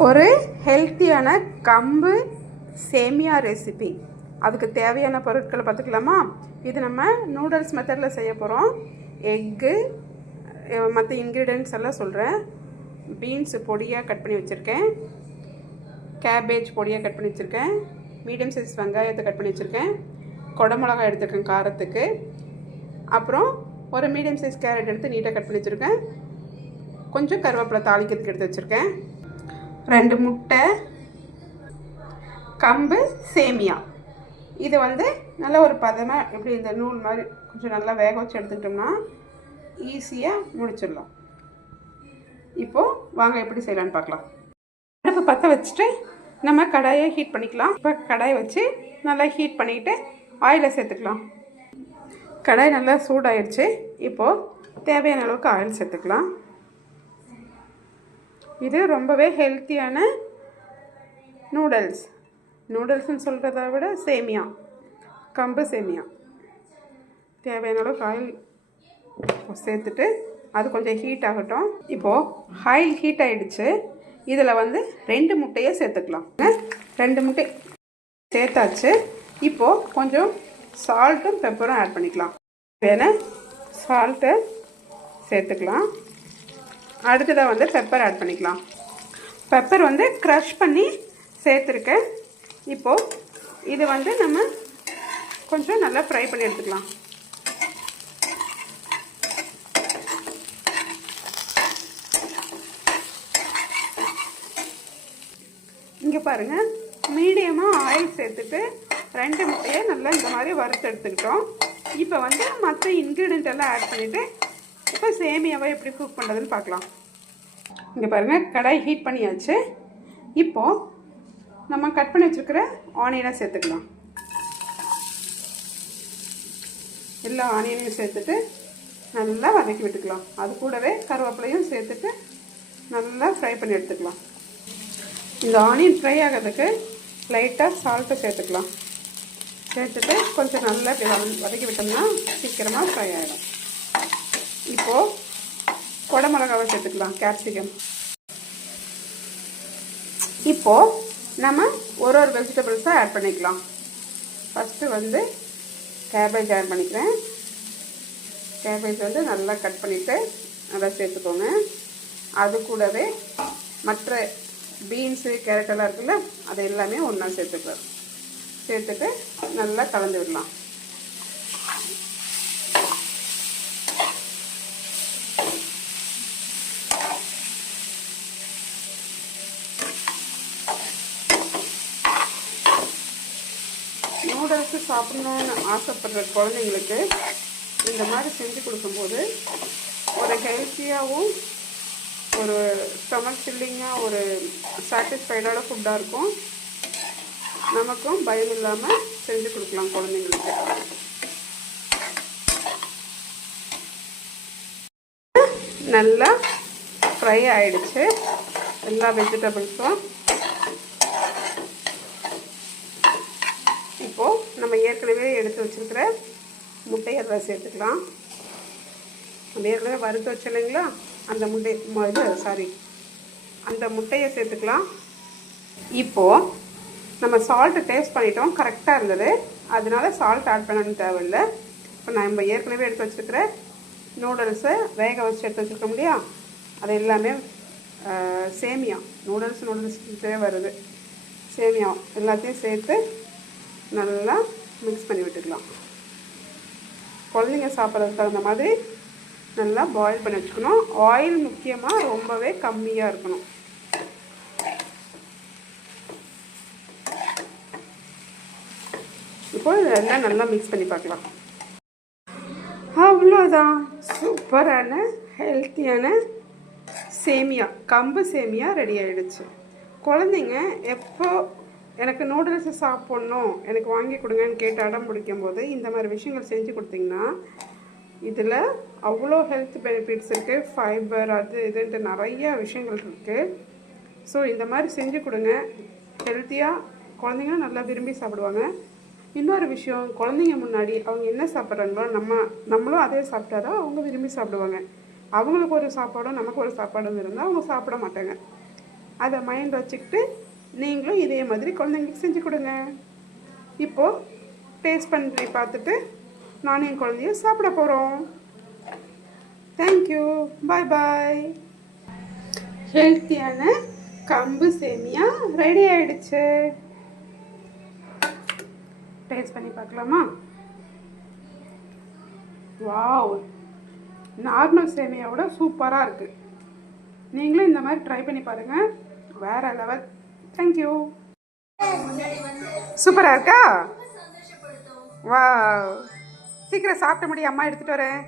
ஒரு ஹெல்த்தியான கம்பு சேமியா ரெசிபி. அதுக்கு தேவையான பொருட்களை பார்த்துக்கலாமா? இது நம்ம நூடுல்ஸ் மெத்தடில் செய்ய போகிறோம். எக்கு, மற்ற இன்க்ரீடியன்ட்ஸ் எல்லாம் சொல்கிறேன். பீன்ஸு பொடியாக கட் பண்ணி வச்சுருக்கேன், கேபேஜ் பொடியாக கட் பண்ணி வச்சுருக்கேன், மீடியம் சைஸ் வெங்காயத்தை கட் பண்ணி வச்சுருக்கேன், குடமிளகாய் எடுத்துருக்கேன் காரத்துக்கு, அப்புறம் ஒரு மீடியம் சைஸ் கேரட் எடுத்து நீட்டாக கட் பண்ணி வச்சுருக்கேன், கொஞ்சம் கருவேப்பிலை தாளிக்கிறதுக்கு எடுத்து வச்சுருக்கேன், 2 முட்டை, கம்பு சேமியா. இது நல்ல ஒரு பதமாக எப்படி இந்த நூல் மாதிரி கொஞ்சம் நல்லா வேக வச்சு எடுத்துக்கிட்டோம்னா ஈஸியாக முடிச்சிடலாம். இப்போது வாங்க எப்படி செய்யலான்னு பார்க்கலாம். அடுப்பு பற்ற வச்சுட்டு நம்ம கடாயை ஹீட் பண்ணிக்கலாம். இப்போ கடாயை வச்சு நல்லா ஹீட் பண்ணிக்கிட்டு ஆயிலை சேர்த்துக்கலாம். கடாய் நல்லா சூடாயிடுச்சு. இப்போது தேவையான அளவுக்கு ஆயில் சேர்த்துக்கலாம். இது ரொம்பவே ஹெல்த்தியான நூடுல்ஸ்ன்னு சொல்கிறத விட சேமியா, கம்பு சேமியா. தேவையான அளவுக்கு ஆயில் சேர்த்துட்டு அது கொஞ்சம் ஹீட் ஆகட்டும். இப்போது ஆயில் ஹீட் ஆகிடுச்சு. இதில் 2 முட்டையை சேர்த்துக்கலாம். 2 முட்டை சேர்த்தாச்சு. இப்போது கொஞ்சம் சால்ட்டும் பெப்பரும் ஆட் பண்ணிக்கலாம். வேணா சால்ட்டை சேர்த்துக்கலாம். அடுத்ததாக பெப்பர் ஆட் பண்ணிக்கலாம். பெப்பர் க்ரஷ் பண்ணி சேர்த்துருக்கேன். இப்போது இது நம்ம கொஞ்சம் நல்லா ஃப்ரை பண்ணி எடுத்துக்கலாம். இங்கே பாருங்கள், மீடியமாக ஆயில் சேர்த்துட்டு 2 முட்டையை நல்லா இந்த மாதிரி வறுத்து எடுத்துக்கிட்டோம். இப்போ மற்ற இன்க்ரீடியன்ட் எல்லாம் ஆட் பண்ணிவிட்டு இப்போ சேமியாவை எப்படி குக் பண்ணுறதுன்னு பார்க்கலாம். இங்கே பாருங்கள், கடாய் ஹீட் பண்ணியாச்சு. இப்போது நம்ம கட் பண்ணி வச்சுருக்கிற ஆனியனை சேர்த்துக்கலாம். எல்லா ஆனியனையும் சேர்த்துட்டு நல்லா வதக்கி விட்டுக்கலாம். அது கூடவே கருவேப்பிலையும் சேர்த்துட்டு நல்லா ஃப்ரை பண்ணி எடுத்துக்கலாம். இந்த ஆனியன் ஃப்ரை ஆகிறதுக்கு லைட்டாக சால்ட்டை சேர்த்துக்கலாம். சேர்த்துட்டு கொஞ்சம் நல்லா வதக்கி விட்டோம்னா சீக்கிரமாக ஃப்ரை ஆகிடும். இப்போது குடமிளகாவை சேர்த்துக்கலாம், கேப்சிகம். இப்போது நம்ம ஒரு வெஜிடபிள்ஸை ஆட் பண்ணிக்கலாம். ஃபஸ்ட்டு கேபேஜ் ஆட் பண்ணிக்கிறேன். கேபேஜ் நல்லா கட் பண்ணிவிட்டு நல்லா சேர்த்துக்கோங்க. அது கூடவே மற்ற பீன்ஸு, கேரட் எல்லாம் இருக்குல்ல, அதை எல்லாமே ஒன்றா சேர்த்துக்கலாம். சேர்த்துட்டு நல்லா கலந்து விடலாம். நூடுல்ஸு சாப்பிடணுன்னு ஆசைப்படுற குழந்தைங்களுக்கு இந்த மாதிரி செஞ்சு கொடுக்கும்போது ஒரு ஹெல்த்தியாகவும் ஒரு ஸ்டொமக் ஃபில்லிங்காக ஒரு சாட்டிஸ்ஃபைடான ஃபுட்டாக இருக்கும். நமக்கும் பயம் இல்லாமல் செஞ்சு கொடுக்கலாம் குழந்தைங்களுக்கு. நல்லா ஃப்ரை ஆகிடுச்சு எல்லா வெஜிடபிள்ஸும். இப்போது நம்ம ஏற்கனவே எடுத்து வச்சுருக்கிற முட்டையை அதில் சேர்த்துக்கலாம். நம்ம ஏற்கனவே வறுத்து வச்சில்லைங்களா, அந்த முட்டையை சேர்த்துக்கலாம். இப்போது நம்ம சால்ட்டு டேஸ்ட் பண்ணிட்டோம், கரெக்டாக இருந்தது. அதனால சால்ட் ஆட் பண்ணணும்னு தேவையில்லை. இப்போ நம்ம ஏற்கனவே எடுத்து வச்சுருக்கிற நூடுல்ஸை வேக வச்சு எடுத்து வச்சுருக்கோம் இல்லையா, அது எல்லாமே சேமியா, நூடுல்ஸ்லேயே வருது சேமியா, எல்லாத்தையும் சேர்த்து நல்லா மிக்ஸ் பண்ணி விட்டுக்கலாம். குழந்தைங்க சாப்பிட்றதுக்கு தகுந்த மாதிரி நல்லா பாயில் பண்ணி வச்சுக்கணும். ஆயில் முக்கியமாக ரொம்பவே கம்மியாக இருக்கணும். இப்போ இதெல்லாம் நல்லா மிக்ஸ் பண்ணி பார்க்கலாம். அவ்வளோதான், சூப்பரான ஹெல்த்தியான சேமியா, கம்பு சேமியா ரெடி ஆகிடுச்சு. குழந்தைங்க எப்போ எனக்கு நூடுல்ஸை சாப்பிட்ணும், எனக்கு வாங்கி கொடுங்கன்னு கேட்டு அடம் பிடிக்கும்போது இந்த மாதிரி விஷயங்கள் செஞ்சு கொடுத்திங்கன்னா இதில் அவ்வளோ ஹெல்த் பெனிஃபிட்ஸ் இருக்குது. ஃபைபர், அது இதுன்ட்டு நிறையா விஷயங்கள் இருக்குது. ஸோ இந்த மாதிரி செஞ்சு கொடுங்க. ஹெல்த்தியாக குழந்தைங்களும் நல்லா விரும்பி சாப்பிடுவாங்க. இன்னொரு விஷயம், குழந்தைங்க முன்னாடி அவங்க என்ன சாப்பிட்றாங்களோ நம்மளும் அதே சாப்பிட்டா தான் அவங்க விரும்பி சாப்பிடுவாங்க. அவங்களுக்கு ஒரு சாப்பாடும் நமக்கு ஒரு சாப்பாடும் இருந்தால் அவங்க சாப்பிட மாட்டாங்க. அதை மைண்ட் வச்சுக்கிட்டு நீங்களும் இதே மாதிரி குழந்தைங்களுக்கு செஞ்சு கொடுங்க. இப்போது டேஸ்ட் பண்ணி பார்த்துட்டு நானும் என் குழந்தைய சாப்பிட போகிறோம். தேங்க்யூ, பாய் பாய். ஹெல்த்தியான கம்பு சேமியா ரெடி ஆயிடுச்சு. டேஸ்ட் பண்ணி பார்க்கலாமா? வாவ், நார்மல் சேமியாவோட சூப்பராக இருக்குது. நீங்களும் இந்த மாதிரி ட்ரை பண்ணி பாருங்கள், வேற லெவல். தேங்க்யூ. சூப்பராக இருக்கா? வாவ், சீக்கிரம் சாப்பிட்ட முடியும், அம்மா எடுத்துகிட்டு வரேன்.